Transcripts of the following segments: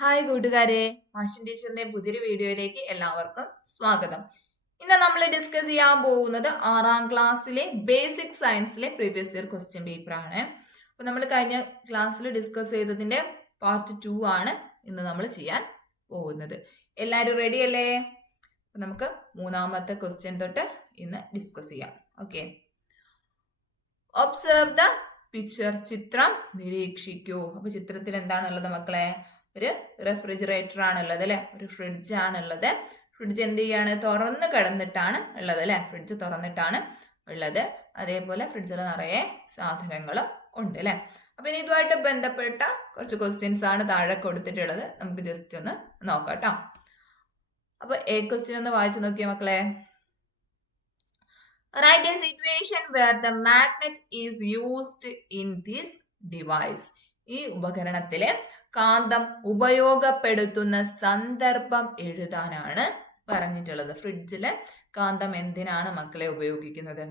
Hi കൂട്ടുകാരെ, മാഷൻ ടീച്ചറിന്റെ പുതിയൊരു വീഡിയോയിലേക്ക് എല്ലാവർക്കും സ്വാഗതം. ഇന്ന് നമ്മൾ ഡിസ്കസ് ചെയ്യാൻ പോകുന്നത് 6ാം ക്ലാസ്സിലെ ബേസിക് സയൻസിലെ പ്രീവിയസ് ഇയർ ക്വസ്റ്റ്യൻ പേപ്പർ ആണ്. അപ്പൊ നമ്മൾ കഴിഞ്ഞ ക്ലാസ്സിൽ ഡിസ്കസ് ചെയ്തതിന്റെ പാർട്ട് 2 ആണ് ഇന്ന് നമ്മൾ ചെയ്യാൻ പോകുന്നത്. എല്ലാവരും റെഡി അല്ലേ? നമുക്ക് 3ാമത്തെ ക്വസ്റ്റ്യൻ തൊട്ട് ഇന്ന് ഡിസ്കസ് ചെയ്യാം. ഓക്കെ, ഒബ്സർവ് ദ പിക്ചർ, ചിത്രം നിരീക്ഷിക്കൂ. അപ്പൊ ചിത്രത്തിൽ എന്താണുള്ളത് മക്കളെ? ഒരു റെഫ്രിജറേറ്റർ ആണുള്ളത് അല്ലെ, ഒരു ഫ്രിഡ്ജ് ആണുള്ളത്. ഫ്രിഡ്ജ് എന്ത് ചെയ്യാണ്? തുറന്ന് കിടന്നിട്ടാണ് ഉള്ളത് അല്ലെ, ഫ്രിഡ്ജ് തുറന്നിട്ടാണ് ഉള്ളത്. അതേപോലെ ഫ്രിഡ്ജിൽ നിറയെ സാധനങ്ങളും ഉണ്ട് അല്ലെ. അപ്പൊ ഇനി ഇതുമായിട്ട് ബന്ധപ്പെട്ട കുറച്ച് ക്വസ്റ്റ്യൻസ് ആണ് താഴെ കൊടുത്തിട്ടുള്ളത്. നമുക്ക് ജസ്റ്റ് ഒന്ന് നോക്കാം കേട്ടോ. അപ്പൊ ക്വസ്റ്റ്യൻ ഒന്ന് വായിച്ചു നോക്കിയേ മക്കളെ. Write a situation where the magnet is used in this device. ഈ ഉപകരണത്തില് കാന്തം ഉപയോഗപ്പെടുത്തുന്ന സന്ദർഭം എഴുതാനാണ് പറഞ്ഞിട്ടുള്ളത്. ഫ്രിഡ്ജില് കാന്തം എന്തിനാണ് മക്കളെ ഉപയോഗിക്കുന്നത്?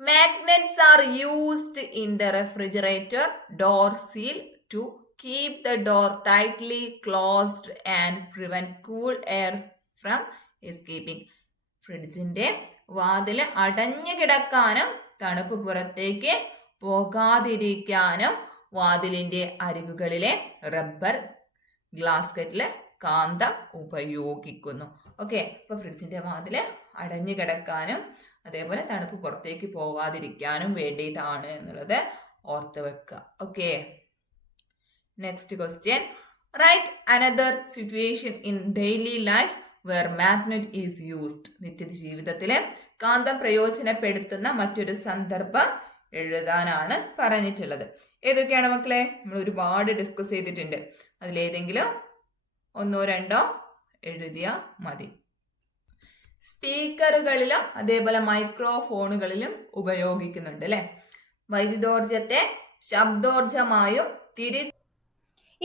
Magnets are used in the refrigerator door seal to keep the door tightly closed and prevent cool air from escaping. ഫ്രിഡ്ജിന്റെ വാതില് അടഞ്ഞു കിടക്കാനും തണുപ്പ് പുറത്തേക്ക് പോകാതിരിക്കാനും വാതിലിന്റെ അരികുകളിലെ റബ്ബർ ഗ്ലാസ്കറ്റില് കാന്തം ഉപയോഗിക്കുന്നു. ഓക്കെ, അപ്പൊ ഫ്രിഡ്ജിന്റെ വാതില് അടഞ്ഞു കിടക്കാനും അതേപോലെ തണുപ്പ് പുറത്തേക്ക് പോവാതിരിക്കാനും വേണ്ടിയിട്ടാണ് എന്നുള്ളത് ഓർത്ത് വെക്കുക. Okay, next question. Right another situation in daily life where magnet is used. നിത്യജീവിതത്തിലെ കാന്തം പ്രയോജനപ്പെടുത്തുന്ന മറ്റൊരു സന്ദർഭം എഴുതാനാണ് പറഞ്ഞിട്ടുള്ളത്. ഏതൊക്കെയാണ് മക്കളെ? നമ്മൾ ഒരുപാട് ഡിസ്കസ് ചെയ്തിട്ടുണ്ട്. അതിലേതെങ്കിലും ഒന്നോ രണ്ടോ എഴുതിയാ മതി. സ്പീക്കറുകളിലും അതേപോലെ മൈക്രോഫോണുകളിലും ഉപയോഗിക്കുന്നുണ്ട് അല്ലെ. വൈദ്യുതോർജത്തെ ശബ്ദോർജമായും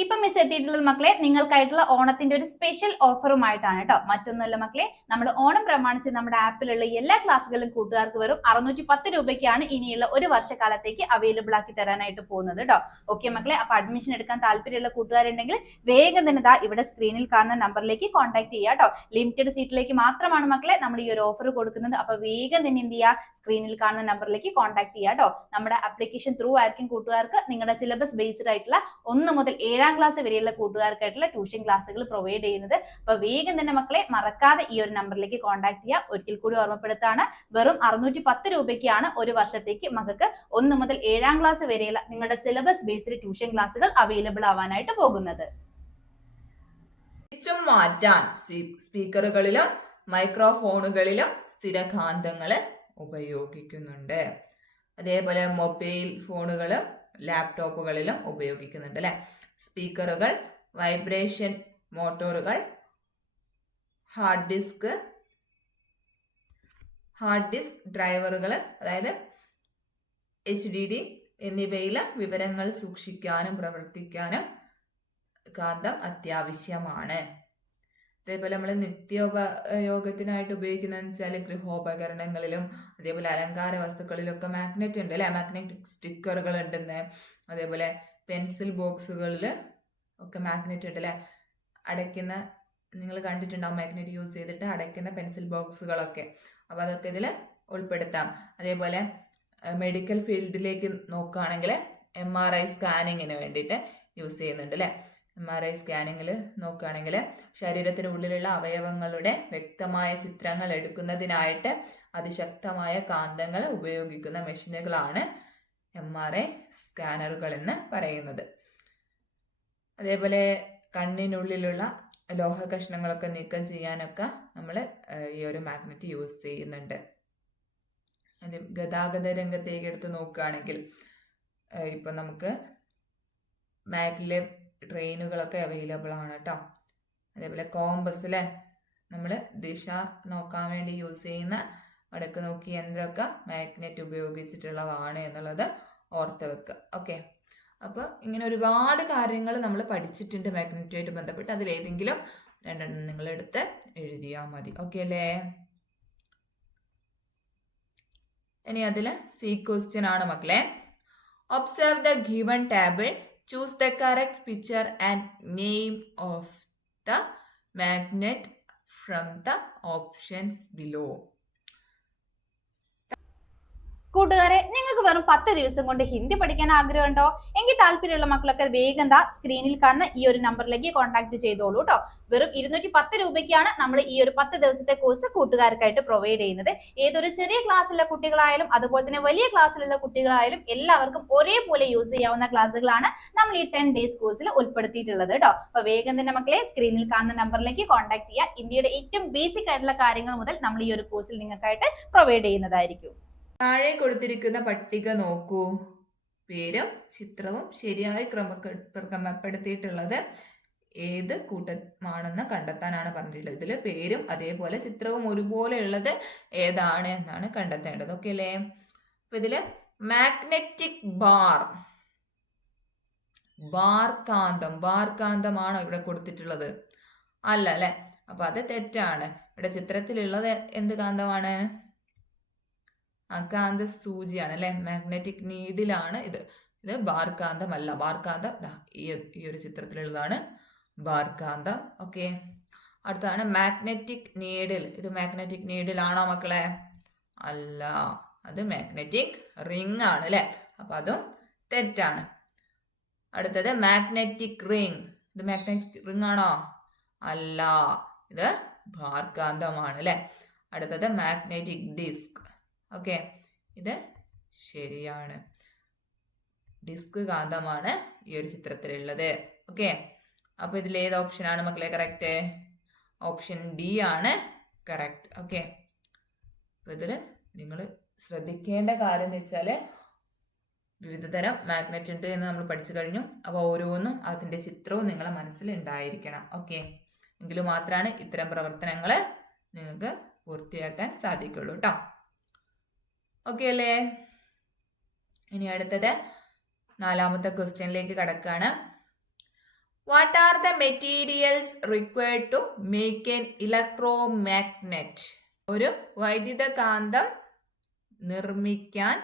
ഇപ്പൊ മിസ് എത്തിയിട്ടുള്ളത് മക്കളെ നിങ്ങൾക്കായിട്ടുള്ള ഓണത്തിന്റെ ഒരു സ്പെഷ്യൽ ഓഫറുമായിട്ടാണ് കേട്ടോ. മറ്റൊന്നുമല്ല മക്കളെ, നമ്മൾ ഓണം പ്രമാണിച്ച് നമ്മുടെ ആപ്പിലുള്ള എല്ലാ ക്ലാസ്സുകളും കൂട്ടുകാർക്ക് വെറും 610 രൂപയ്ക്കാണ് ഇനിയുള്ള ഒരു വർഷക്കാലത്തേക്ക് അവൈലബിൾ ആക്കി തരാനായിട്ട് പോകുന്നത് കേട്ടോ. ഓക്കെ മക്കളെ, അപ്പൊ അഡ്മിഷൻ എടുക്കാൻ താല്പര്യമുള്ള കൂട്ടുകാരുണ്ടെങ്കിൽ വേഗം തന്നെ ദാ ഇവിടെ സ്ക്രീനിൽ കാണുന്ന നമ്പറിലേക്ക് കോൺടാക്ട് ചെയ്യുക കേട്ടോ. ലിമിറ്റഡ് സീറ്റിലേക്ക് മാത്രമാണ് മക്കളെ നമ്മൾ ഈ ഒരു ഓഫർ കൊടുക്കുന്നത്. അപ്പൊ വേഗം തന്നെ എന്ത് ചെയ്യുക, സ്ക്രീനിൽ കാണുന്ന നമ്പറിലേക്ക് കോൺടാക്ട് ചെയ്യുക കേട്ടോ. നമ്മുടെ ആപ്ലിക്കേഷൻ ത്രൂ ആയിരിക്കും കൂട്ടുകാർക്ക് നിങ്ങളുടെ സിലബസ് ബേസ്ഡ് ആയിട്ടുള്ള 1 മുതൽ 7ാം ക്ലാസ് വരെയുള്ള കൂട്ടുകാർക്കായിട്ടുള്ള ട്യൂഷൻ ക്ലാസ്സുകൾ പ്രൊവൈഡ് ചെയ്യുന്നത്. അപ്പൊ വേഗം തന്നെ മക്കളെ മറക്കാതെ ഈ ഒരു നമ്പറിലേക്ക് കോൺടാക്ട് ചെയ്യുക. ഒരിക്കൽ കൂടി ഓർമ്മപ്പെടുത്താണ്, വെറും 610 രൂപയ്ക്കാണ് ഒരു വർഷത്തേക്ക് മക്കൾക്ക് 1 മുതൽ 7ാം ക്ലാസ് വരെയുള്ള നിങ്ങളുടെ സിലബസ് ബേസ്ഡ് ട്യൂഷൻ ക്ലാസ്സുകൾ അവൈലബിൾ ആവാനായിട്ട് പോകുന്നത്. മാറ്റാൻ സ്പീക്കറുകളിലും മൈക്രോഫോണുകളിലും സ്ഥിരകാന്തങ്ങള് ഉപയോഗിക്കുന്നുണ്ട്. അതേപോലെ മൊബൈൽ ഫോണുകളും ലാപ്ടോപ്പുകളിലും ഉപയോഗിക്കുന്നുണ്ട് അല്ലെ. സ്പീക്കറുകൾ, വൈബ്രേഷൻ മോട്ടോറുകൾ, ഹാർഡ് ഡിസ്ക് ഡ്രൈവറുകൾ, അതായത് HDD എന്നിവയിൽ വിവരങ്ങൾ സൂക്ഷിക്കാനും പ്രവർത്തിക്കാനും കാന്തം അത്യാവശ്യമാണ്. അതേപോലെ നമ്മൾ നിത്യോപയോഗത്തിനായിട്ട് ഉപയോഗിക്കുന്നതെന്ന് വെച്ചാൽ ഗൃഹോപകരണങ്ങളിലും അതേപോലെ അലങ്കാര വസ്തുക്കളിലൊക്കെ മാഗ്നറ്റ് ഉണ്ട് അല്ലെ. മാഗ്നറ്റിക് സ്റ്റിക്കറുകൾ ഉണ്ടെന്ന്. അതേപോലെ പെൻസിൽ ബോക്സുകളിൽ ഒക്കെ മാഗ്നറ്റ് ഉണ്ട് അല്ലെ. അടയ്ക്കുന്ന, നിങ്ങൾ കണ്ടിട്ടുണ്ടാവും മാഗ്നറ്റ് യൂസ് ചെയ്തിട്ട് അടയ്ക്കുന്ന പെൻസിൽ ബോക്സുകളൊക്കെ. അപ്പോൾ അതൊക്കെ ഇതിൽ ഉൾപ്പെടുത്താം. അതേപോലെ മെഡിക്കൽ ഫീൽഡിലേക്ക് നോക്കുകയാണെങ്കിൽ MRI സ്കാനിങ്ങിന് വേണ്ടിയിട്ട് യൂസ് ചെയ്യുന്നുണ്ട് അല്ലെ. MRI സ്കാനിങ്ങിൽ നോക്കുകയാണെങ്കിൽ ശരീരത്തിന് ഉള്ളിലുള്ള അവയവങ്ങളുടെ വ്യക്തമായ ചിത്രങ്ങൾ എടുക്കുന്നതിനായിട്ട് അതിശക്തമായ കാന്തങ്ങൾ ഉപയോഗിക്കുന്ന മെഷീനുകളാണ് MRI സ്കാനറുകൾ എന്ന് പറയുന്നത്. അതേപോലെ കണ്ണിനുള്ളിലുള്ള ലോഹ കഷ്ണങ്ങളൊക്കെ നീക്കം ചെയ്യാനൊക്കെ നമ്മൾ ഈ ഒരു മാഗ്നറ്റ് യൂസ് ചെയ്യുന്നുണ്ട്. ഗതാഗത രംഗത്തേക്ക് എടുത്ത് നോക്കുകയാണെങ്കിൽ ഇപ്പം നമുക്ക് മാഗ്ലെവ് ട്രെയിനുകളൊക്കെ അവൈലബിൾ ആണ് കേട്ടോ. അതേപോലെ കോമ്പസിലെ നമ്മൾ ദിശ നോക്കാൻ വേണ്ടി യൂസ് ചെയ്യുന്ന വടക്ക് നോക്കി യന്ത്രമൊക്കെ മാഗ്നറ്റ് ഉപയോഗിച്ചിട്ടുള്ളതാണ് എന്നുള്ളത് ഓർത്ത് വെക്കുക. ഓക്കെ, അപ്പോൾ ഇങ്ങനെ ഒരുപാട് കാര്യങ്ങൾ നമ്മൾ പഠിച്ചിട്ടുണ്ട് മാഗ്നറ്റുമായിട്ട് ബന്ധപ്പെട്ട്. അതിലേതെങ്കിലും 2 നിങ്ങളെടുത്ത് എഴുതിയാൽ മതി. ഓക്കെ അല്ലേ? ഇനി അതിൽ C ക്വസ്റ്റ്യൻ ആണ് മക്കളെ. Observe the given table Choose the correct picture and name of the magnet from the options below. കൂട്ടുകാരെ, നിങ്ങൾക്ക് വെറും 10 ദിവസം കൊണ്ട് ഹിന്ദി പഠിക്കാൻ ആഗ്രഹമുണ്ടോ? എങ്കിൽ താല്പര്യമുള്ള മക്കളൊക്കെ വേഗം സ്ക്രീനിൽ കാണുന്ന ഈ ഒരു നമ്പറിലേക്ക് കോൺടാക്ട് ചെയ്തോളൂ കേട്ടോ. വെറും 210 രൂപയ്ക്കാണ് നമ്മൾ ഈ ഒരു 10 ദിവസത്തെ കോഴ്സ് കൂട്ടുകാർക്കായിട്ട് പ്രൊവൈഡ് ചെയ്യുന്നത്. ഏതൊരു ചെറിയ ക്ലാസ്സിലുള്ള കുട്ടികളായാലും അതുപോലെ തന്നെ വലിയ ക്ലാസ്സിലുള്ള കുട്ടികളായാലും എല്ലാവർക്കും ഒരേപോലെ യൂസ് ചെയ്യാവുന്ന ക്ലാസ്സുകളാണ് നമ്മൾ ഈ 10 ഡേയ്സ് കോഴ്സിൽ ഉൾപ്പെടുത്തിയിട്ടുള്ളത് കേട്ടോ. അപ്പൊ വേഗം തന്നെ മക്കളെ സ്ക്രീനിൽ കാണുന്ന നമ്പറിലേക്ക് കോൺടാക്ട് ചെയ്യുക. ഇന്ത്യയുടെ ഏറ്റവും ബേസിക് ആയിട്ടുള്ള കാര്യങ്ങൾ മുതൽ നമ്മൾ ഈ ഒരു കോഴ്സിൽ നിങ്ങൾക്കായിട്ട് പ്രൊവൈഡ് ചെയ്യുന്നതായിരിക്കും. താഴെ കൊടുത്തിരിക്കുന്ന പട്ടിക നോക്കൂ. പേരും ചിത്രവും ശരിയായി ക്രമപ്പെടുത്തിയിട്ടുള്ളത് ഏത് കൂട്ടമാണെന്ന് കണ്ടെത്താനാണ് പറഞ്ഞിട്ടുള്ളത്. ഇതിൽ പേരും അതേപോലെ ചിത്രവും ഒരുപോലെ ഉള്ളത് ഏതാണ് എന്നാണ് കണ്ടെത്തേണ്ടത്. ഓക്കെ അല്ലേ? അപ്പൊ ഇതില് മാഗ്നറ്റിക് ബാർകാന്തമാണോ ഇവിടെ കൊടുത്തിട്ടുള്ളത്? അല്ല അല്ലെ? അപ്പൊ അത് തെറ്റാണ്. ഇവിടെ ചിത്രത്തിലുള്ളത് എന്ത് കാന്തമാണ്? കാന്ത സൂചിയാണ് അല്ലെ? മാഗ്നറ്റിക് നീഡിലാണ് ഇത്. ഇത് ബാർകാന്തമല്ല. ബാർകാന്തം ഈ ഒരു ചിത്രത്തിലുള്ളതാണ് ബാർകാന്തം. ഓക്കെ. അടുത്താണ് മാഗ്നറ്റിക് നീഡിൽ. ഇത് മാഗ്നറ്റിക് നീഡിൽ ആണോ മക്കളെ? അല്ല, അത് മാഗ്നറ്റിക് റിംഗ് ആണ് അല്ലെ? അപ്പൊ അതും തെറ്റാണ്. അടുത്തത് മാഗ്നറ്റിക് റിംഗ്. ഇത് മാഗ്നറ്റിക് റിംഗ് ആണോ? അല്ല, ഇത് ബാർകാന്തമാണ് അല്ലെ? അടുത്തത് മാഗ്നറ്റിക് ഡിസ്ക്. ഓക്കെ, ഇത് ശരിയാണ്. ഡിസ്ക് കാന്തമാണ് ഈ ഒരു ചിത്രത്തിലുള്ളത്. ഓക്കെ, അപ്പൊ ഇതിൽ ഏത് ഓപ്ഷനാണ് മക്കളെ കറക്റ്റ്? ഓപ്ഷൻ ഡി ആണ് കറക്റ്റ്. ഓക്കെ, അപ്പൊ ഇതിൽ നിങ്ങൾ ശ്രദ്ധിക്കേണ്ട കാര്യം എന്ന് വെച്ചാല് വിവിധ തരം മാഗ്നറ്റ് ഉണ്ട് എന്ന് നമ്മൾ പഠിച്ചു കഴിഞ്ഞു. അപ്പൊ ഓരോന്നും അതിന്റെ ചിത്രവും നിങ്ങളെ മനസ്സിൽ ഉണ്ടായിരിക്കണം. ഓക്കെ, എങ്കിൽ മാത്രമാണ് ഇത്തരം പ്രവർത്തനങ്ങൾ നിങ്ങൾക്ക് പൂർത്തിയാക്കാൻ സാധിക്കുള്ളൂ കേട്ടോ. ഓക്കെ അല്ലേ? ഇനി അടുത്തത് 4ാമത്തെ ക്വസ്റ്റ്യനിലേക്ക് കടക്കാണ്. What are the materials required to make an electromagnet? ഒരു വൈദ്യുതകാന്തം നിർമ്മിക്കാൻ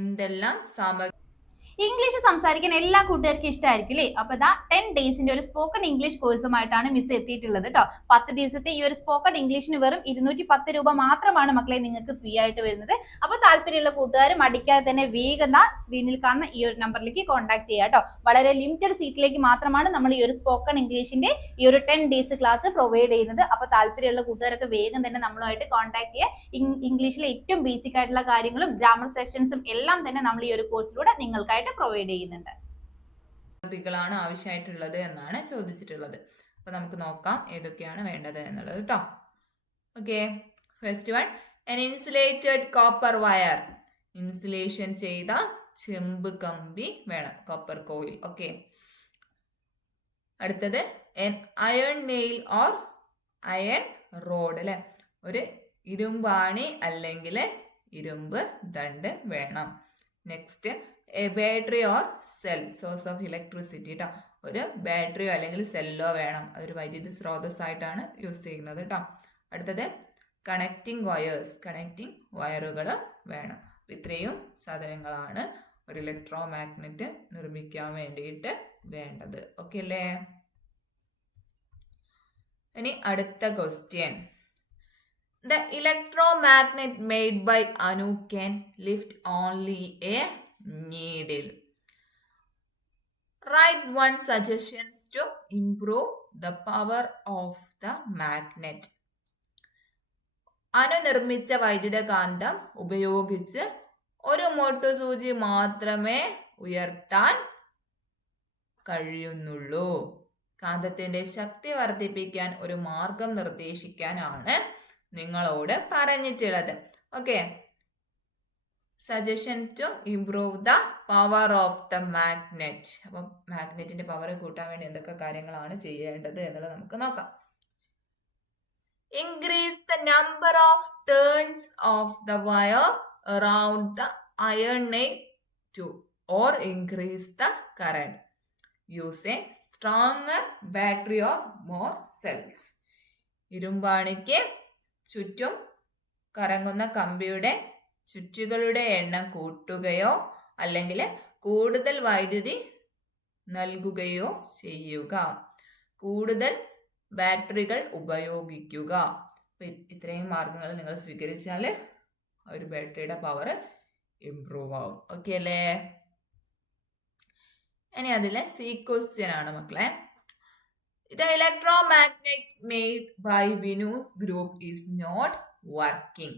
എന്തെല്ലാം സാമഗ്രി? ഇംഗ്ലീഷ് സംസാരിക്കാൻ എല്ലാ കൂട്ടുകാർക്കും ഇഷ്ടമായിരിക്കും അല്ലേ? അപ്പൊ 10 ഡേയ്സിന്റെ ഒരു സ്പോക്കൺ ഇംഗ്ലീഷ് കോഴ്സുമായിട്ടാണ് മിസ് എത്തിയിട്ടുള്ളത് കേട്ടോ. 10 ദിവസത്തെ ഈ ഒരു സ്പോക്കൺ ഇംഗ്ലീഷിന് വെറും 210 രൂപ മാത്രമാണ് മക്കളെ നിങ്ങൾക്ക് ഫ്രീ ആയിട്ട് വരുന്നത്. അപ്പൊ താല്പര്യമുള്ള കൂട്ടുകാർ മടിക്കാതെ തന്നെ വേഗം സ്ക്രീനിൽ കാണുന്ന ഈ ഒരു നമ്പറിലേക്ക് കോൺടാക്ട് ചെയ്യുക കേട്ടോ. വളരെ ലിമിറ്റഡ് സീറ്റിലേക്ക് മാത്രമാണ് നമ്മൾ ഈ ഒരു സ്പോക്കൺ ഇംഗ്ലീഷിന്റെ ഈ ഒരു 10 ഡേയ്സ് ക്ലാസ് പ്രൊവൈഡ് ചെയ്യുന്നത്. അപ്പൊ താല്പര്യമുള്ള കൂട്ടുകാരൊക്കെ വേഗം തന്നെ നമ്മളുമായിട്ട് കോൺടാക്ട് ചെയ്യുക. ഇംഗ്ലീഷിലെ ഏറ്റവും ബേസിക് ആയിട്ടുള്ള കാര്യങ്ങളും ഗ്രാമർ സെക്ഷൻസും എല്ലാം തന്നെ നമ്മൾ ഈ ഒരു കോഴ്സിലൂടെ നിങ്ങൾക്കായിട്ട് പ്രൊവൈഡ് ചെയ്യുന്നുണ്ട്. ാണ് ആവശ്യമായിട്ടുള്ളത് എന്നാണ് ചോദിച്ചിട്ടുള്ളത്. അപ്പൊ നമുക്ക് നോക്കാം ഏതൊക്കെയാണ് വേണ്ടത് എന്നുള്ളത് കേട്ടോ. Okay, first one, an insulated copper wire. Insulation ചെയ്ത ചെമ്പ് കമ്പി വേണം, കോപ്പർ കോയിൽ. ഓക്കെ, അടുത്തത് an iron nail or iron rod അല്ലെ? ഒരു ഇരുമ്പാണി അല്ലെങ്കിൽ ഇരുമ്പ് ദണ്ട് വേണം. Next, A battery or cell, source of electricity കേട്ടോ. ഒരു ബാറ്ററിയോ അല്ലെങ്കിൽ സെല്ലോ വേണം. അതൊരു വൈദ്യുതി സ്രോതസ്സായിട്ടാണ് യൂസ് ചെയ്യുന്നത് കേട്ടോ. അടുത്തത് കണക്റ്റിംഗ് വയറുകൾ വേണം. ഇത്രയും സാധനങ്ങളാണ് ഒരു ഇലക്ട്രോ മാഗ്നറ്റ് നിർമ്മിക്കാൻ വേണ്ടിയിട്ട് വേണ്ടത്. ഓക്കെ അല്ലേ? ഇനി അടുത്ത question. The electromagnet made by Anu can lift only a needle. Write one suggestions to improve the power of the magnet. Anu നിർമ്മിച്ച വൈദ്യുതകാന്തം ഉപയോഗിച്ച് ഒരു മൊട്ടുസൂചി മാത്രമേ ഉയർത്താൻ കഴിയുന്നുള്ളൂ. കാന്തത്തിന്റെ ശക്തി വർദ്ധിപ്പിക്കാൻ ഒരു മാർഗം നിർദ്ദേശിക്കാനാണ് നിങ്ങളോട് പറഞ്ഞിട്ടുള്ളത്. Okay, suggestion to improve the power of the magnet. അപ്പം മാഗ്നറ്റിന്റെ പവർ കൂട്ടാൻ വേണ്ടി എന്തൊക്കെ കാര്യങ്ങളാണ് ചെയ്യേണ്ടത് എന്നുള്ളത് നമുക്ക് നോക്കാം. Increase the number of turns of the wire around the iron nail to or increase the current. Use a stronger battery or more cells. ഇരുമ്പാണിക്ക് ചുറ്റും കറങ്ങുന്ന കമ്പിയുടെ ചുറ്റുകളുടെ എണ്ണം കൂട്ടുകയോ അല്ലെങ്കിൽ കൂടുതൽ വൈദ്യുതി നൽകുകയോ ചെയ്യുക. കൂടുതൽ ബാറ്ററികൾ ഉപയോഗിക്കുക. ഇത്രയും മാർഗങ്ങൾ നിങ്ങൾ സ്വീകരിച്ചാൽ ഒരു ബാറ്ററിയുടെ പവർ ഇംപ്രൂവ് ആവും. ഓക്കെ അല്ലേ? ഇനി അതിലെ സി ക്വസ്റ്റ്യൻ ആണ് മക്കളെ. The electromagnet made by Venu's group is not working.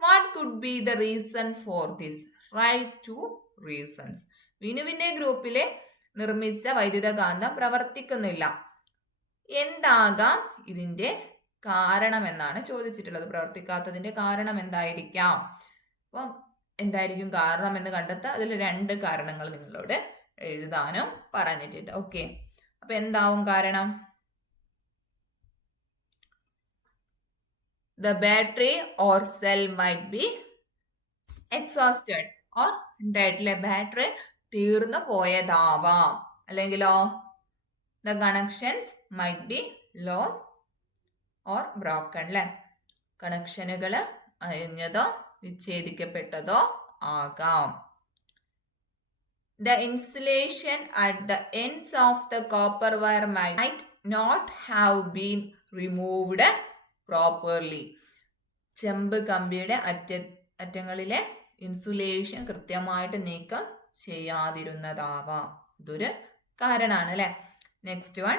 What could be the reason for this? Write two reasons. വിനുവിന്റെ ഗ്രൂപ്പിലെ നിർമ്മിച്ച വൈദ്യുതകാന്തം പ്രവർത്തിക്കുന്നില്ല. എന്താകാം ഇതിന്റെ കാരണം എന്നാണ് ചോദിച്ചിട്ടുള്ളത്. പ്രവർത്തിക്കാത്തതിന്റെ കാരണം എന്തായിരിക്കാം? അപ്പോൾ എന്തായിരിക്കും കാരണം എന്ന് കണ്ടെത്തുക. അതിൽ 2 കാരണങ്ങൾ നിങ്ങളോട് എഴുതാനും പറഞ്ഞിട്ടുണ്ട്. ഓക്കെ, അപ്പൊ എന്താവും കാരണം? The battery or cell might be exhausted or dead. Battery തീർന്നു പോയതാവാം. അല്ലെങ്കിലോ the connections might be lost or broken. അല്ലെ, കണക്ഷനുകൾ അയഞ്ഞതോ വിച്ഛേദിക്കപ്പെട്ടതോ ആകാം. The insulation at the ends of the copper wire might not have been removed properly. ചെമ്പ് കമ്പിയുടെ അറ്റങ്ങളിലെ insulation കൃത്യമായിട്ട് നീക്കം ചെയ്യാതിരുന്നതാവാം. ഇതൊരു കാരണമാണ് അല്ലെ. Next one,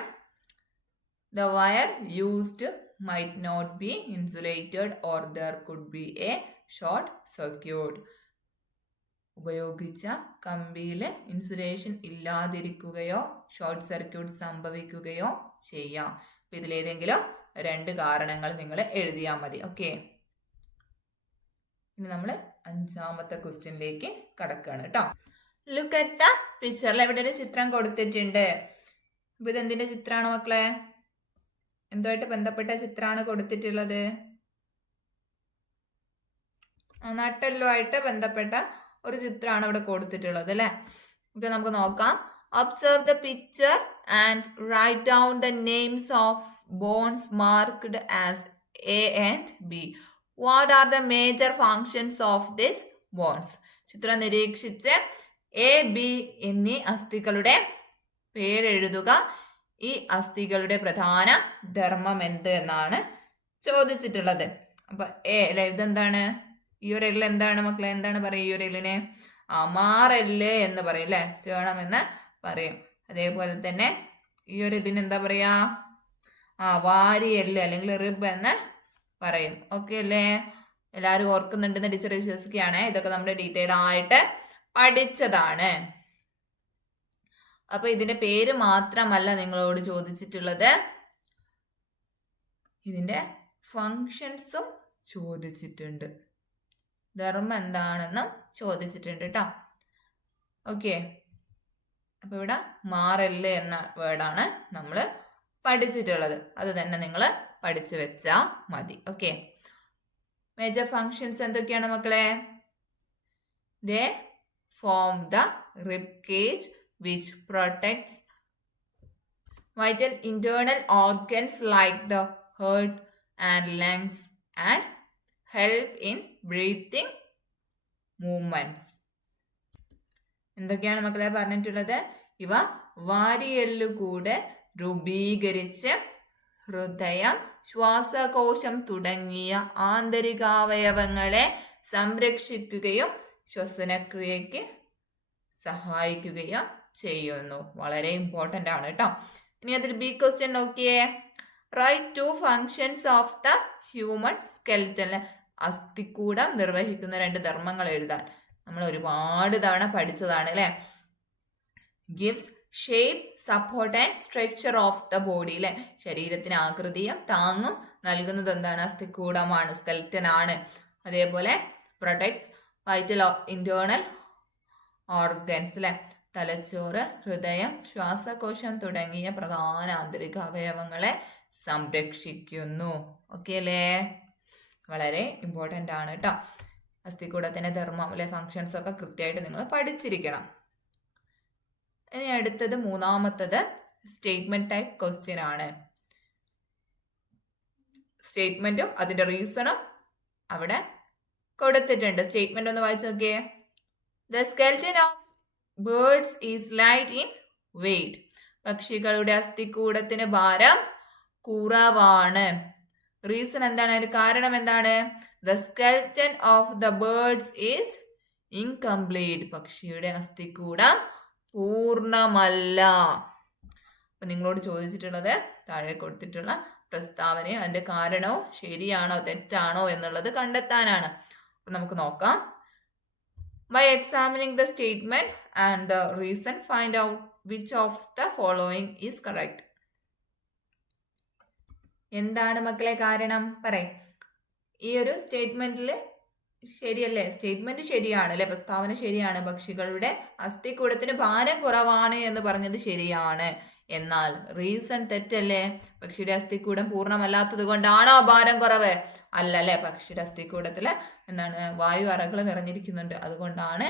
the wire used might not be insulated or there could be a short circuit. ഉപയോഗിച്ച കമ്പിയിൽ insulation ഇല്ലാതിരിക്കുകയോ short circuit സംഭവിക്കുകയോ ചെയ്യാം. ഇതിലേതെങ്കിലും 2 കാരണങ്ങൾ നിങ്ങൾ എഴുതിയാൽ മതി. ഓക്കെ, ഇനി നമ്മൾ 5ാമത്തെ ക്വസ്റ്റ്യനിലേക്ക് കടക്കുകയാണ് കേട്ടോ. ലുക്ക് അറ്റ് ദ പിക്ചറിൽ ഇവിടെ ഒരു ചിത്രം കൊടുത്തിട്ടുണ്ട്. അപ്പൊ ഇതെന്തിന്റെ ചിത്രമാണ് മക്കളെ? എന്തുമായിട്ട് ബന്ധപ്പെട്ട ചിത്രമാണ് കൊടുത്തിട്ടുള്ളത്? നട്ടെല്ലുമായിട്ട് ബന്ധപ്പെട്ട ഒരു ചിത്രമാണ് ഇവിടെ കൊടുത്തിട്ടുള്ളത് അല്ലെ. ഇത് നമുക്ക് നോക്കാം. Observe the picture and write down the names of bones marked as A and B. What are the major functions of this bones? ചിത്രം നിരീക്ഷിച്ച് എ ബി എന്നീ അസ്ഥികളുടെ പേരെഴുതുക. ഈ അസ്ഥികളുടെ പ്രധാന ധർമ്മം എന്ത് എന്നാണ് ചോദിച്ചിട്ടുള്ളത്. അപ്പൊ ഇതെന്താണ്? ഈ ഒരു എല്ല് എന്താണ് മക്കളെ? എന്താണ് പറയുക ഈ ഒരു എല്ലിനെ? മാറെല്ല് എന്ന് പറയും അല്ലെ, സ്റ്റേണം എന്ന് പറയും. അതേപോലെ തന്നെ ഈ ഒരു എല്ലിന് എന്താ പറയാ? വാരിയെല്ല് അല്ലെങ്കിൽ റിബ് എന്ന് പറയും. ഓക്കെ അല്ലേ? എല്ലാവരും ഓർക്കുന്നുണ്ടെന്ന് ടീച്ചർ വിശ്വസിക്കുകയാണ്. ഇതൊക്കെ നമ്മൾ ഡീറ്റെയിൽ ആയിട്ട് പഠിച്ചതാണ്. അപ്പൊ ഇതിന്റെ പേര് മാത്രമല്ല നിങ്ങളോട് ചോദിച്ചിട്ടുള്ളത്, ഇതിന്റെ ഫങ്ഷൻസും ചോദിച്ചിട്ടുണ്ട്. ധർമ്മം എന്താണെന്നും ചോദിച്ചിട്ടുണ്ട് കേട്ടോ. ഓക്കെ, അപ്പൊ ഇവിടെ മാറല്ല് എന്ന വേർഡാണ് നമ്മൾ പഠിച്ചിട്ടുള്ളത്. അത് തന്നെ നിങ്ങൾ പഠിച്ചു വെച്ചാ മതി. ഓക്കെ, മേജർ ഫങ്ഷൻസ് എന്തൊക്കെയാണ് മക്കളെ? ദേ form the rib cage which protects vital internal organs like the heart and lungs and help in breathing movements. എന്തൊക്കെയാണ് മക്കളെ പറഞ്ഞിട്ടുള്ളത്? ഇവ വാരിയെല്ലുകൂടെ രൂപീകരിച്ച് ഹൃദയം, ശ്വാസകോശം തുടങ്ങിയ ആന്തരികാവയവങ്ങളെ സംരക്ഷിക്കുകയും ശ്വസനക്രിയയ്ക്ക് സഹായിക്കുകയും ചെയ്യുന്നു. വളരെ ഇമ്പോർട്ടൻ്റ് ആണ് കേട്ടോ. ഇനി അതിൽ ബി ക്വസ്റ്റ്യൻ നോക്കിയേ. Write 2 functions of the human skeleton. അസ്ഥികൂടം നിർവഹിക്കുന്ന 2 ധർമ്മങ്ങൾ എഴുതാൻ നമ്മൾ ഒരുപാട് തവണ പഠിച്ചതാണ് അല്ലെ. Gives shape, support and structure of the body അല്ലെ. ശരീരത്തിന് ആകൃതിയും താങ്ങും നൽകുന്നത് എന്താണ്? അസ്ഥികൂടമാണ്, സ്കെൽറ്റൻ ആണ്. അതേപോലെ പ്രൊട്ടക്ട്സ് വൈറ്റൽ ഇന്റേണൽ ഓർഗൻസ് അല്ലെ. തലച്ചോറ്, ഹൃദയം, ശ്വാസകോശം തുടങ്ങിയ പ്രധാന ആന്തരിക അവയവങ്ങളെ സംരക്ഷിക്കുന്നു. ഓക്കെ അല്ലേ? വളരെ ഇമ്പോർട്ടൻ്റ് ആണ് കേട്ടോ. അസ്ഥികൂടത്തിന്റെ ധർമ്മം അല്ലെ, ഫങ്ഷൻസ് ഒക്കെ കൃത്യമായിട്ട് നിങ്ങൾ പഠിച്ചിരിക്കണം. ഇനി അടുത്തത് 3ാമത്തത് സ്റ്റേറ്റ്മെന്റ് ടൈപ്പ് ക്വസ്റ്റ്യൻ ആണ്. സ്റ്റേറ്റ്മെന്റും അതിന്റെ റീസണും അവിടെ കൊടുത്തിട്ടുണ്ട്. സ്റ്റേറ്റ്മെന്റ് ഒന്ന് വായിച്ചു നോക്കിയേ. The skeleton of birds is light in weight. പക്ഷികളുടെ അസ്ഥികൂടത്തിന് ഭാരം കുറവാണ്. റീസൺ എന്താണ്? ഒരു കാരണം എന്താണ്? The skeleton of the birds is incomplete. പക്ഷിയുടെ അസ്ഥികൂടം പൂർണ്ണമല്ല. അപ്പൊ നിങ്ങളോട് ചോദിച്ചിട്ടുള്ളത് താഴെ കൊടുത്തിട്ടുള്ള പ്രസ്താവനയും അതിന്റെ കാരണവും ശരിയാണോ തെറ്റാണോ എന്നുള്ളത് കണ്ടെത്താനാണ്. അപ്പൊ നമുക്ക് നോക്കാം. By examining the statement and the reason, find out which of the following is correct. എന്താണ് മക്കളെ കാരണം? പറയും. ഈ ഒരു സ്റ്റേറ്റ്മെന്റിൽ ശരിയല്ലേ? സ്റ്റേറ്റ്മെന്റ് ശരിയാണ് അല്ലെ? പ്രസ്താവന ശരിയാണ്. പക്ഷികളുടെ അസ്ഥികൂടത്തിന് ഭാരം കുറവാണ് എന്ന് പറഞ്ഞത് ശരിയാണ്. എന്നാൽ റീസൺ തെറ്റല്ലേ? പക്ഷിയുടെ അസ്ഥികൂടം പൂർണ്ണമല്ലാത്തത് കൊണ്ടാണോ ഭാരം കുറവ്? അല്ലല്ലേ. പക്ഷിയുടെ അസ്ഥികൂടത്തില് എന്താണ്? വായു അറകൾ നിറഞ്ഞിരിക്കുന്നുണ്ട്, അതുകൊണ്ടാണ്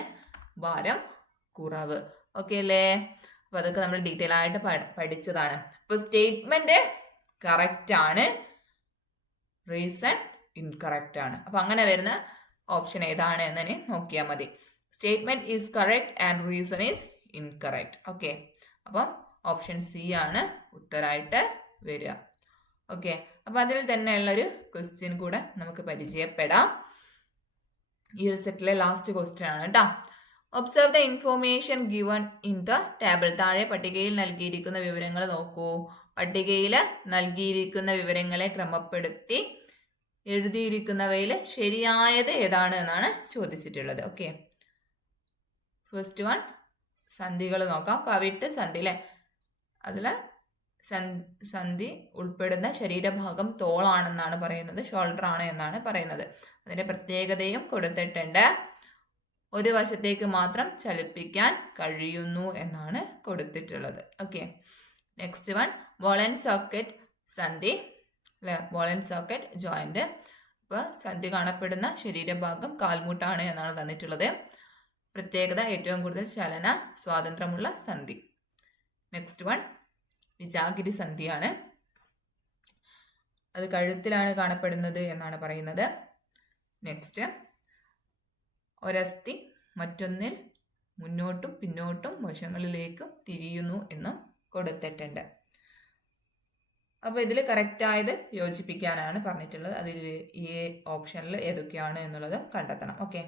ഭാരം കുറവ്. ഓക്കെ അല്ലേ? അപ്പൊ അതൊക്കെ നമ്മൾ ഡീറ്റെയിൽ ആയിട്ട് പഠിച്ചതാണ്. അപ്പൊ സ്റ്റേറ്റ്മെന്റ് കറക്റ്റ് ആണ്, റീസൺ ഇൻകറക്റ്റ് ആണ്. അപ്പൊ അങ്ങനെ വരുന്ന ഓപ്ഷൻ ഏതാണ് എന്ന് നോക്കിയാൽ മതി. Statement is correct and reason is incorrect. Okay, അപ്പം ഓപ്ഷൻ സി ആണ് ഉത്തരമായിട്ട് വരിക. ഓക്കെ, അപ്പൊ അതിൽ തന്നെയുള്ളൊരു ക്വസ്റ്റ്യൻ കൂടെ നമുക്ക് പരിചയപ്പെടാം. ഈ ഒരു സെറ്റിലെ ലാസ്റ്റ് ക്വസ്റ്റ്യൻ ആണ് കേട്ടോ. Observe the information given in the table. താഴെ പട്ടികയിൽ നൽകിയിരിക്കുന്ന വിവരങ്ങൾ നോക്കൂ. പട്ടികയിൽ നൽകിയിരിക്കുന്ന വിവരങ്ങളെ ക്രമപ്പെടുത്തി എഴുതിയിരിക്കുന്നവയിൽ ശരിയായത് ഏതാണ് എന്നാണ് ചോദിച്ചിട്ടുള്ളത്. ഓക്കെ, ഫസ്റ്റ് വൺ സന്ധികൾ നോക്കാം. പവിട്ട് സന്ധി അല്ലെ, അതില് സന്ധി ഉൾപ്പെടുന്ന ശരീരഭാഗം തോളാണെന്നാണ് പറയുന്നത്, ഷോൾഡർ ആണ് എന്നാണ് പറയുന്നത്. അതിന്റെ പ്രത്യേകതയും കൊടുത്തിട്ടുണ്ട്. ഒരു വശത്തേക്ക് മാത്രം ചലിപ്പിക്കാൻ കഴിയുന്നു എന്നാണ് കൊടുത്തിട്ടുള്ളത്. Okay, next one ball and socket സന്ധി അല്ലെ, ബോൾ ആൻഡ് സോക്കറ്റ് ജോയിന്റ്. അപ്പൊ സന്ധി കാണപ്പെടുന്ന ശരീരഭാഗം കാൽമുട്ടാണ് എന്നാണ് തന്നിട്ടുള്ളത്. പ്രത്യേകത ഏറ്റവും കൂടുതൽ ചലന സ്വാതന്ത്ര്യമുള്ള സന്ധി. നെക്സ്റ്റ് വൺ വിജാഗിരി സന്ധിയാണ്. അത് കഴുത്തിലാണ് കാണപ്പെടുന്നത് എന്നാണ് പറയുന്നത്. നെക്സ്റ്റ് ഒരസ്ഥി മറ്റൊന്നിൽ മുന്നോട്ടും പിന്നോട്ടും വശങ്ങളിലേക്കും തിരിയുന്നു എന്നും കൊടുത്തിട്ടുണ്ട്. അപ്പൊ ഇതിൽ കറക്റ്റ് ആയത് യോജിപ്പിക്കാനാണ് പറഞ്ഞിട്ടുള്ളത്. അതിൽ ഈ ഓപ്ഷനിൽ ഏതൊക്കെയാണ് എന്നുള്ളത് കണ്ടെത്തണം. ഓക്കെ,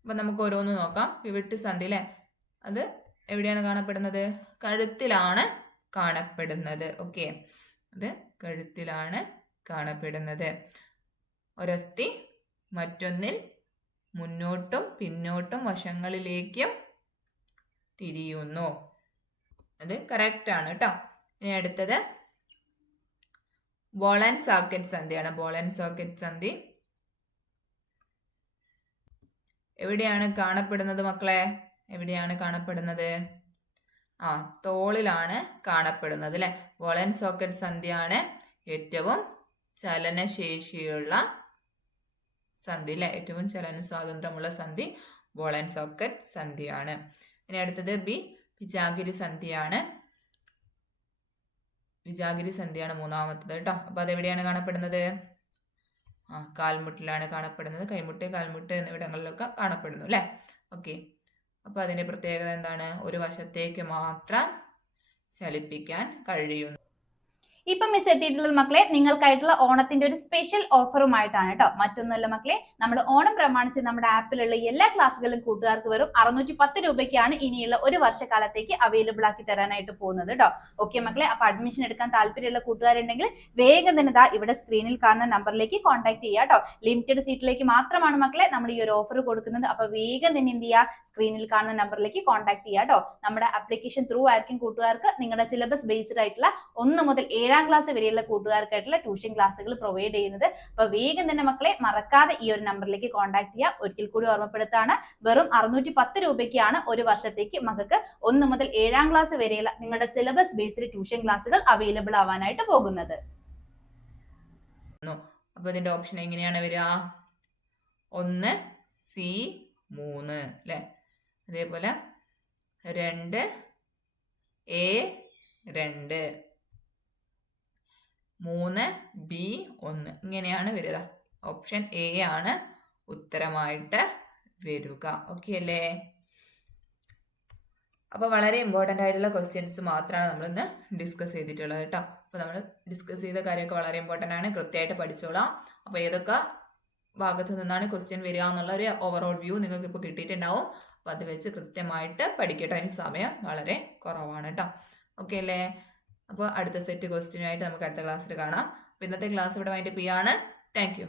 അപ്പൊ നമുക്ക് ഓരോന്ന് നോക്കാം. പിവിട്ട് സന്ധി അല്ലെ, അത് എവിടെയാണ് കാണപ്പെടുന്നത്? കഴുത്തിലാണ് കാണപ്പെടുന്നത്. ഓക്കെ, അത് കഴുത്തിലാണ് കാണപ്പെടുന്നത്. ഒരസ്ഥി മറ്റൊന്നിൽ മുന്നോട്ടും പിന്നോട്ടും വശങ്ങളിലേക്കും തിരിയുന്നു. അത് കറക്റ്റ് ആണ് കേട്ടോ. ഇനി അടുത്തത് ബോൾ ആൻഡ് സോക്കറ്റ് സന്ധിയാണ്. ബോൾ ആൻഡ് സോക്കറ്റ് സന്ധി എവിടെയാണ് കാണപ്പെടുന്നത് മക്കളെ? എവിടെയാണ് കാണപ്പെടുന്നത്? തോളിലാണ് കാണപ്പെടുന്നത് അല്ലെ. ബോൾ ആൻഡ് സോക്കറ്റ് സന്ധിയാണ് ഏറ്റവും ചലനശേഷിയുള്ള സന്ധി അല്ലെ, ഏറ്റവും ചലന സ്വാതന്ത്ര്യമുള്ള സന്ധി ബോൾ ആൻഡ് സോക്കറ്റ് സന്ധിയാണ്. ഇനി അടുത്തത് ബി വിജാഗിരി സന്ധിയാണ്. വിജാഗിരി സന്ധിയാണ് മൂന്നാമത്തത് കേട്ടോ. അപ്പൊ അതെവിടെയാണ് കാണപ്പെടുന്നത്? കാൽമുട്ടിലാണ് കാണപ്പെടുന്നത്. കൈമുട്ട്, കാൽമുട്ട് എന്നിവിടങ്ങളിലൊക്കെ കാണപ്പെടുന്നു അല്ലെ. ഓക്കെ, അപ്പൊ അതിന്റെ പ്രത്യേകത എന്താണ്? ഒരു വശത്തേക്ക് മാത്രം ചലിപ്പിക്കാൻ കഴിയുന്നു. ഇപ്പൊ മിസ് എത്തിയിട്ടുള്ളത് മക്കളെ നിങ്ങൾക്കായിട്ടുള്ള ഓണത്തിന്റെ ഒരു സ്പെഷ്യൽ ഓഫറുമായിട്ടാണ് കേട്ടോ. മറ്റൊന്നുമല്ല മക്കളെ, നമ്മൾ ഓണം പ്രമാണിച്ച് നമ്മുടെ ആപ്പിലുള്ള എല്ലാ ക്ലാസ്സുകളും കൂട്ടുകാർക്ക് വെറും 610 രൂപയ്ക്കാണ് ഇനിയുള്ള ഒരു വർഷക്കാലത്തേക്ക് അവൈലബിൾ ആക്കി തരാനായിട്ട് പോകുന്നത് കേട്ടോ. ഓക്കെ മക്കളെ, അപ്പൊ അഡ്മിഷൻ എടുക്കാൻ താല്പര്യമുള്ള കൂട്ടുകാരുണ്ടെങ്കിൽ വേഗം തന്നെ ദാ ഇവിടെ സ്ക്രീനിൽ കാണുന്ന നമ്പറിലേക്ക് കോൺടാക്ട് ചെയ്യുക കേട്ടോ. ലിമിറ്റഡ് സീറ്റിലേക്ക് മാത്രമാണ് മക്കളെ നമ്മൾ ഈ ഒരു ഓഫർ കൊടുക്കുന്നത്. അപ്പൊ വേഗം തന്നെ എന്ത് ചെയ്യുക, സ്ക്രീനിൽ കാണുന്ന നമ്പറിലേക്ക് കോൺടാക്ട് ചെയ്യുക കേട്ടോ. നമ്മുടെ ആപ്ലിക്കേഷൻ ത്രൂ ആയിരിക്കും കൂട്ടുകാർക്ക് നിങ്ങളുടെ സിലബസ് ബേസ്ഡ് ആയിട്ടുള്ള 1 മുതൽ 7ാം ക്ലാസ് വരെയുള്ള കൂട്ടുകാർക്കായിട്ടുള്ള ട്യൂഷൻ ക്ലാസ്സുകൾ പ്രൊവൈഡ് ചെയ്യുന്നത്. അപ്പൊ വേഗം തന്നെ മക്കളെ മറക്കാതെ ഈ ഒരു നമ്പറിലേക്ക് കോൺടാക്ട് ചെയ്യുക. ഒരിക്കൽ കൂടി ഓർമ്മപ്പെടുത്താണ്, വെറും 610 രൂപയ്ക്കാണ് ഒരു വർഷത്തേക്ക് മക്കൾക്ക് 1 മുതൽ 7ാം ക്ലാസ് വരെയുള്ള നിങ്ങളുടെ സിലബസ് ബേസ്ഡ് ട്യൂഷൻ ക്ലാസ്സുകൾ അവൈലബിൾ ആവാനായിട്ട് പോകുന്നത്. അപ്പൊ ഇതിന്റെ ഓപ്ഷൻ എങ്ങനെയാണ് വരിക? 1 C3 അല്ലെ, അതേപോലെ 2 A2, 3 B1 ഇങ്ങനെയാണ് വരിക. ഓപ്ഷൻ എ ആണ് ഉത്തരമായിട്ട് വരിക. ഓക്കെ അല്ലേ? അപ്പോൾ വളരെ ഇമ്പോർട്ടൻ്റ് ആയിട്ടുള്ള ക്വസ്റ്റ്യൻസ് മാത്രമാണ് നമ്മളിന്ന് ഡിസ്കസ് ചെയ്തിട്ടുള്ളത് കേട്ടോ. അപ്പോൾ നമ്മൾ ഡിസ്കസ് ചെയ്ത കാര്യമൊക്കെ വളരെ ഇമ്പോർട്ടൻ്റ് ആണ്, കൃത്യമായിട്ട് പഠിച്ചോളാം. അപ്പോൾ ഏതൊക്കെ ഭാഗത്ത് നിന്നാണ് ക്വസ്റ്റ്യൻ വരിക എന്നുള്ള ഒരു ഓവറോൾ വ്യൂ നിങ്ങൾക്ക് ഇപ്പോൾ കിട്ടിയിട്ടുണ്ടാവും. അപ്പോൾ അത് വെച്ച് കൃത്യമായിട്ട് പഠിക്കട്ടോ. അതിന് സമയം വളരെ കുറവാണ് കേട്ടോ. ഓക്കെ അല്ലേ? അപ്പോൾ അടുത്ത സെറ്റ് ക്വസ്റ്റ്യനായിട്ട് നമുക്ക് അടുത്ത ക്ലാസ്സിൽ കാണാം. അപ്പോൾ ഇന്നത്തെ ക്ലാസ് ഇവിടെ വൈൻഡപ്പ് ചെയ്യാണ്. Thank you.